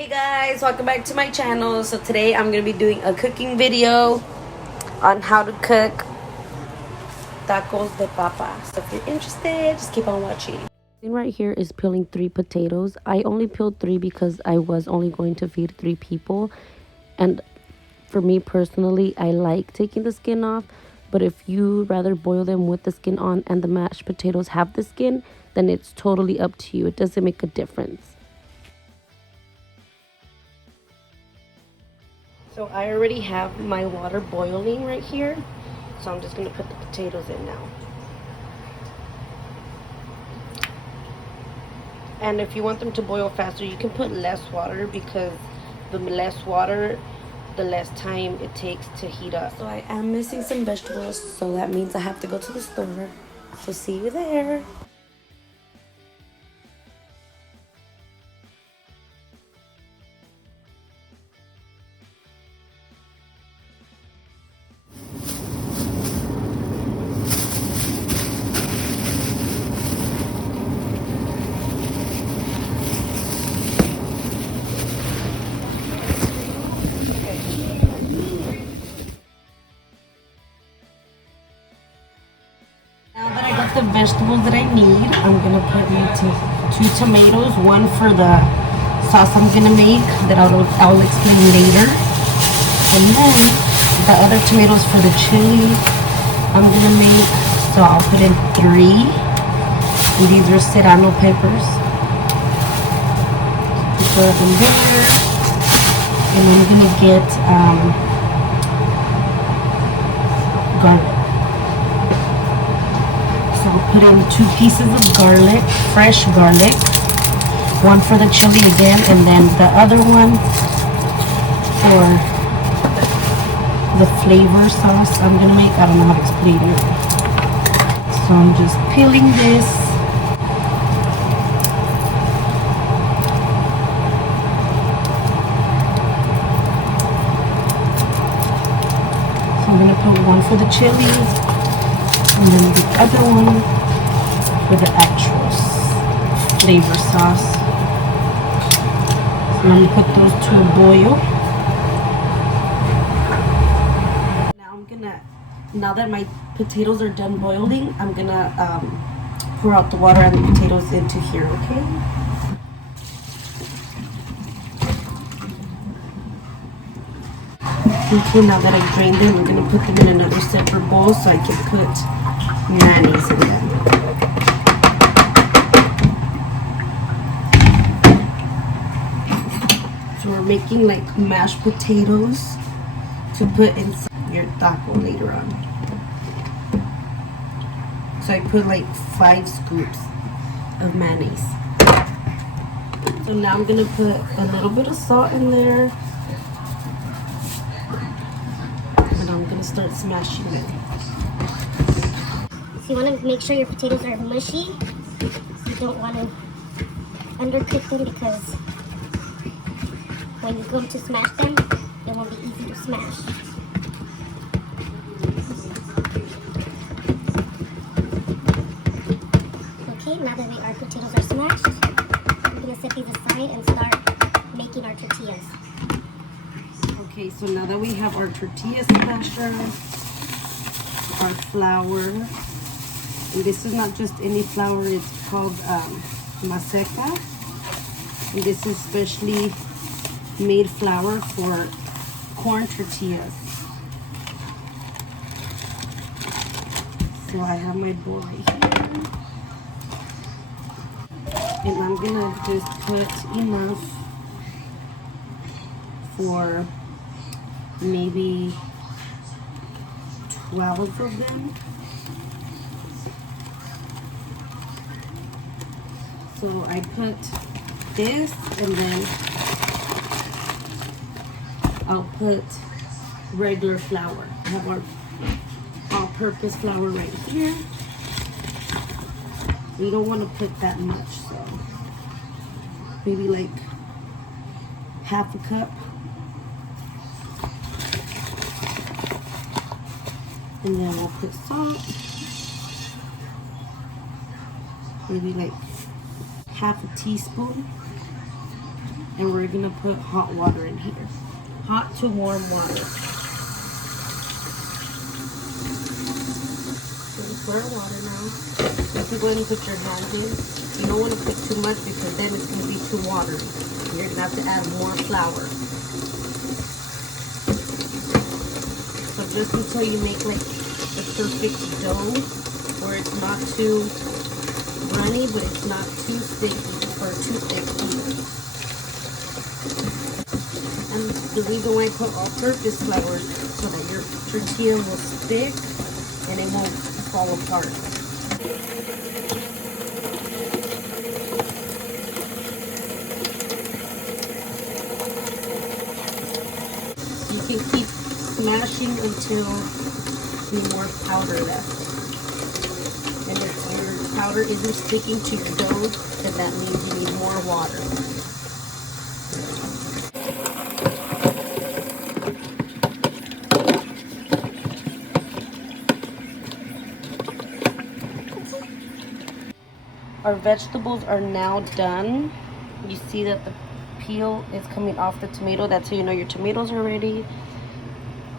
Hey guys, welcome back to my channel. So today I'm going to be doing a cooking video on how to cook tacos de papa. So if you're interested, just keep on watching. Right here is peeling 3 potatoes. I only peeled 3 because I was only going to feed 3 people. And for me personally, I like taking the skin off. But if you rather boil them with the skin on and the mashed potatoes have the skin, then it's totally up to you. It doesn't make a difference. So I already have my water boiling right here. So I'm just going to put the potatoes in now. And if you want them to boil faster, you can put less water, because the less water, the less time it takes to heat up. So I am missing some vegetables, so that means I have to go to the store. So see you there. The vegetables that I need, I'm gonna put into 2 tomatoes, one for the sauce I'm gonna make that I'll explain later, and then the other tomatoes for the chili I'm gonna make. So I'll put in 3, and these are Serrano peppers. Put that in there, and I'm gonna get garlic. I'll put in 2 pieces of garlic, fresh garlic, one for the chili again, and then the other one for the flavor sauce I'm gonna make. I don't know how to explain it. So I'm just peeling this. So I'm gonna put one for the chili, and then the other one for the actual flavor sauce. So I'm going to put those to a boil. Now that my potatoes are done boiling, I'm going to pour out the water and the potatoes into here, okay? Okay, now that I drained them, I'm going to put them in another separate bowl so I can put mayonnaise in them. So we're making like mashed potatoes to put inside your taco later on. So I put like 5 scoops of mayonnaise. So now I'm gonna put a little bit of salt in there, and I'm gonna start smashing it. You want to make sure your potatoes are mushy. You don't want to undercook them, because when you go to smash them, it won't be easy to smash. Okay, now that our potatoes are smashed, we're going to set these aside and start making our tortillas. Okay, so now that we have our tortilla smasher, our flour. And this is not just any flour, it's called maseca. And this is specially made flour for corn tortillas. So I have my bowl right here. And I'm gonna just put enough for maybe 12 of them. So I put this, and then I'll put regular flour. I have our all-purpose flour right here. You don't want to put that much, so maybe like half a cup. And then we'll put salt, maybe like half a teaspoon. And we're gonna put hot water in here. Hot to warm water. So we pour our water now. You can go ahead and put your hand in. You don't want to put too much because then it's gonna be too watery. You're gonna have to add more flour. So just until you make like the perfect dough where it's not too runny, but it's not too thick or too thick either. And the reason why I put all-purpose flour is so that your tortilla will stick and it won't fall apart. You can keep smashing until there's more powder left. And if your powder isn't sticking to your dough, then that means you need more water. Our vegetables are now done. You see that the peel is coming off the tomato. That's how you know your tomatoes are ready.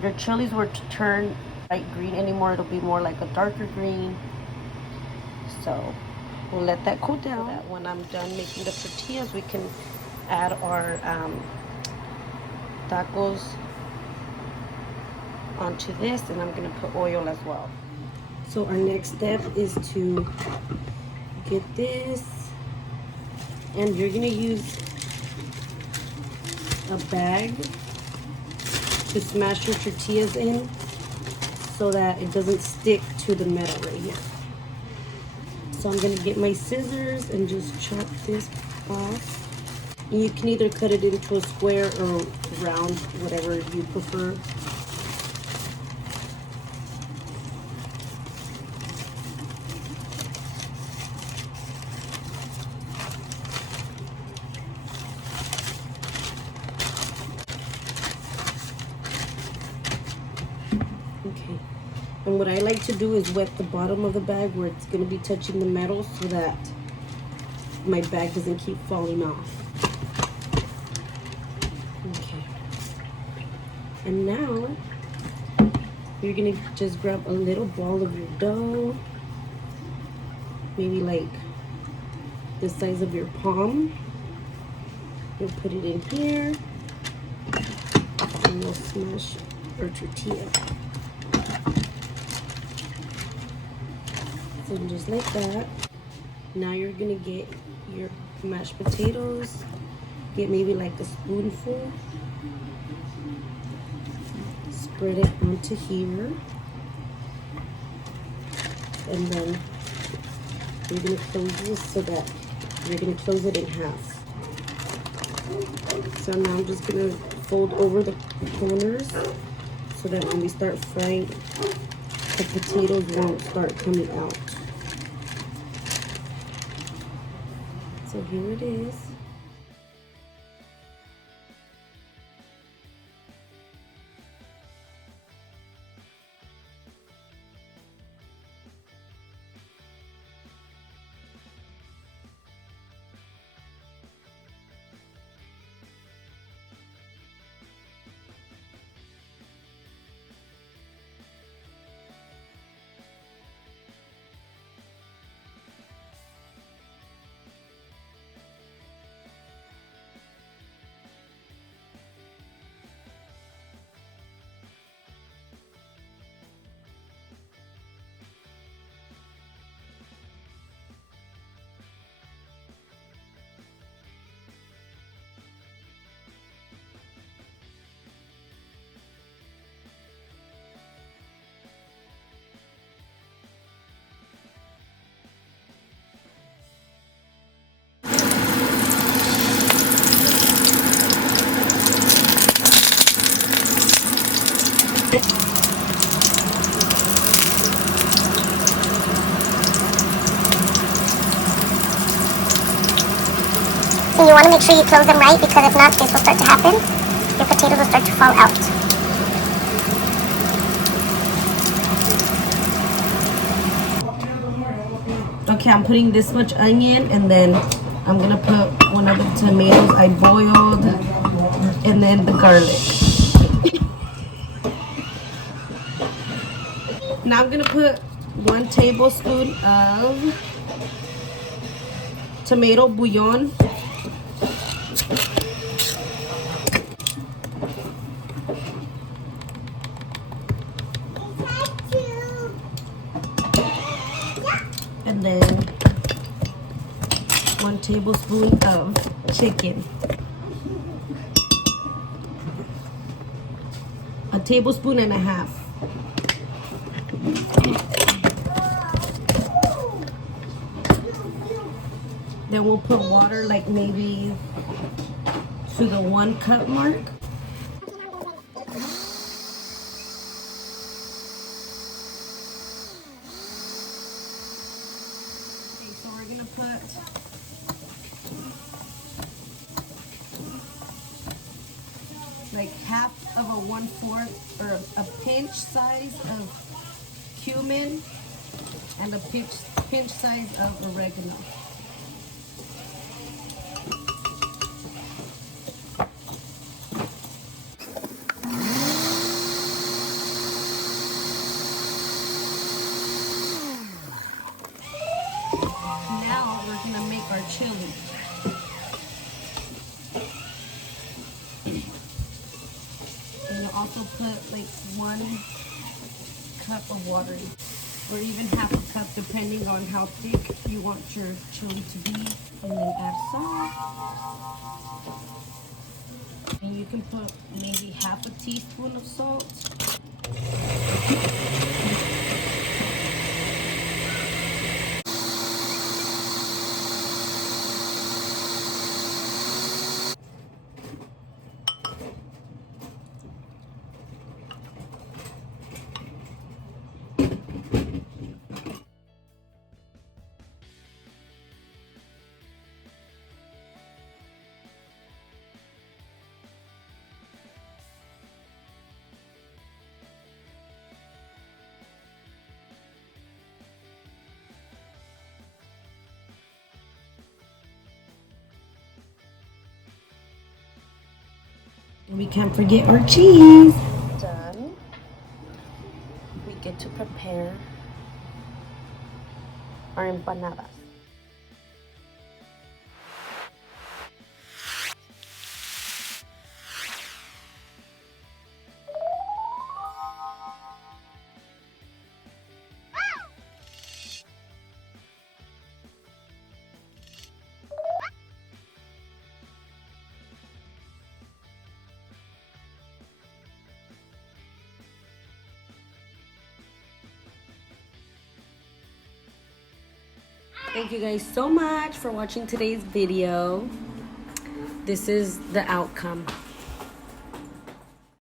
Your chilies were to turn light green anymore. It'll be more like a darker green. So we'll let that cool down. So that when I'm done making the tortillas, we can add our tacos onto this, and I'm gonna put oil as well. So our next step is to get this, and you're gonna use a bag to smash your tortillas in so that it doesn't stick to the metal right here. So I'm gonna get my scissors and just chop this off. And you can either cut it into a square or round, whatever you prefer. Okay, and what I like to do is wet the bottom of the bag where it's going to be touching the metal so that my bag doesn't keep falling off. Okay, and now you're going to just grab a little ball of your dough, maybe like the size of your palm. You'll put it in here and we'll smash our tortilla. So just like that. Now you're gonna get your mashed potatoes. Get maybe like a spoonful. Spread it onto here. And then you're gonna close this so that you're gonna close it in half. So now I'm just gonna fold over the corners so that when we start frying, the potatoes won't start coming out. So here it is. So you want to make sure you close them right, because if not, this will start to happen. Your potatoes will start to fall out. Okay, I'm putting this much onion and then I'm gonna put one of the tomatoes I boiled and then the garlic. Now I'm gonna put 1 tablespoon of tomato bouillon. And then 1 tablespoon of chicken. 1.5 tablespoons. Then we'll put water like maybe to the 1 cup mark. Okay, so we're gonna put like half of a 1/4 or a pinch size of cumin and a pinch size of oregano. Now we're gonna make our chili. And you'll also put like 1 cup of water, or even half a cup, depending on how thick you want your chili to be. And then add salt. And you can put maybe half a teaspoon of salt. And we can't forget our cheese. Done. We get to prepare our empanadas. Thank you guys so much for watching today's video. This is the outcome.